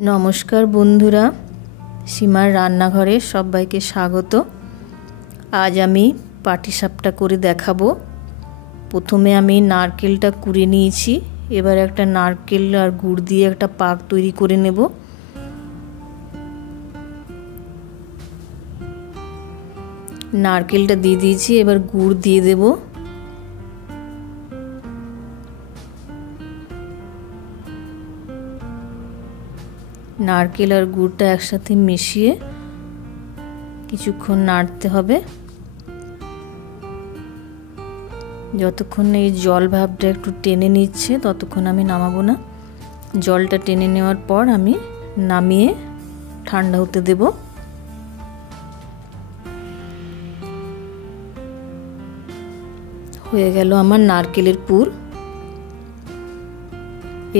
নমস্কার বন্ধুরা, সীমার রান্নাঘরে সবাইকে স্বাগত। আজ আমি পাটিসাপটা করে দেখাবো। প্রথমে আমি নারকেলটা কুড়ে নিয়েছি। এবার একটা নারকেল আর গুড় দিয়ে একটা পাক তৈরি করে নেব। নারকেলটা দিয়ে দিয়েছি, এবার গুড় দিয়ে দেব। নারকেল আর গুড়টা একসাথে মিশিয়ে কিছুক্ষণ নাড়তে হবে, যতক্ষণ এই জল ভাবটা একটু টেনে নিচ্ছে ততক্ষণ আমি নামাবো না। জলটা টেনে নেওয়ার পর আমি নামিয়ে ঠান্ডা হতে দেব। হয়ে গেল আমার নারকেলের পুর।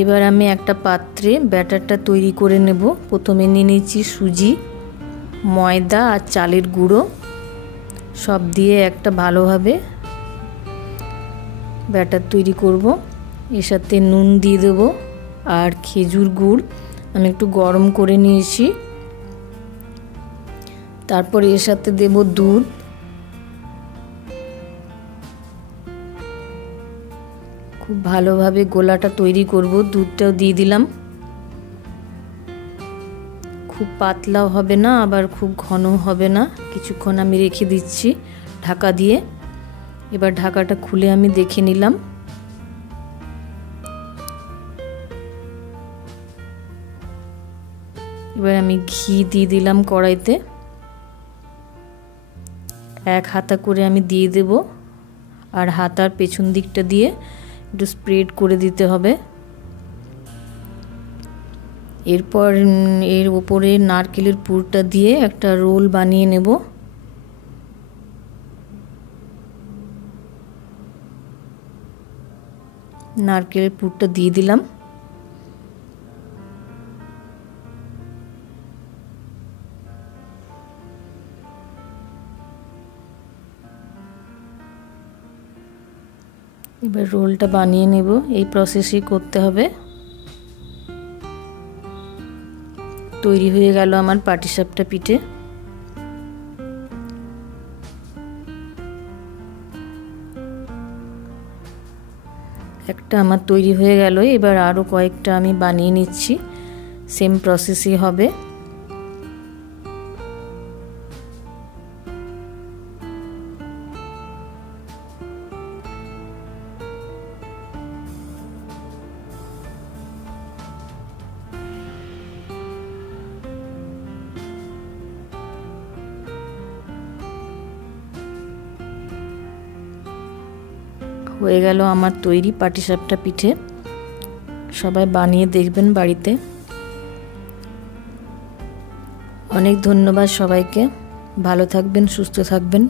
এবার আমি একটা পাত্রে ব্যাটারটা তৈরি করে নেব। প্রথমে নিয়ে নিয়েছি সুজি, ময়দা আর চালের গুঁড়ো, সব দিয়ে একটা ভালোভাবে ব্যাটার তৈরি করব। এর সাথে নুন দিয়ে দেবো আর খেজুর গুড় আমি একটু গরম করে নিয়েছি। তারপর এর সাথে দেব দুধ, খুব ভালোভাবে গোলাটা তৈরি করব। দুধটাও দিয়ে দিলাম। খুব পাতলাও হবে না, আবার খুব ঘন হবে না। কিছুক্ষণ আমি রেখে দিচ্ছি ঢাকা দিয়ে। এবার ঢাকাটা খুলে আমি দেখে নিলাম। এবার আমি ঘি দিয়ে দিলাম কড়াইতে। এক হাতা করে আমি দিয়ে দেব, আর হাতার পেছন দিকটা দিয়ে একটু স্প্রেড করে দিতে হবে। এরপর এর উপরে নারকেলের পুরটা দিয়ে একটা রোল বানিয়ে নেব। নারকেলের পুরটা দিয়ে দিলাম। এবার রোলটা বানিয়ে নেব। এই প্রসেসই করতে হবে। তৈরি হয়ে গেল আমার পাটিসাপটা পিঠে। একটা আমার তৈরি হয়ে গেল। এবার আরও কয়েকটা আমি বানিয়ে নিচ্ছি। সেম প্রসেসই হবে। হয়ে গেল আমার তৈরি পাটিসাপটা পিঠে। সবাই বানিয়ে দেখবেন বাড়িতে। অনেক ধন্যবাদ সবাইকে। ভালো থাকবেন, সুস্থ থাকবেন।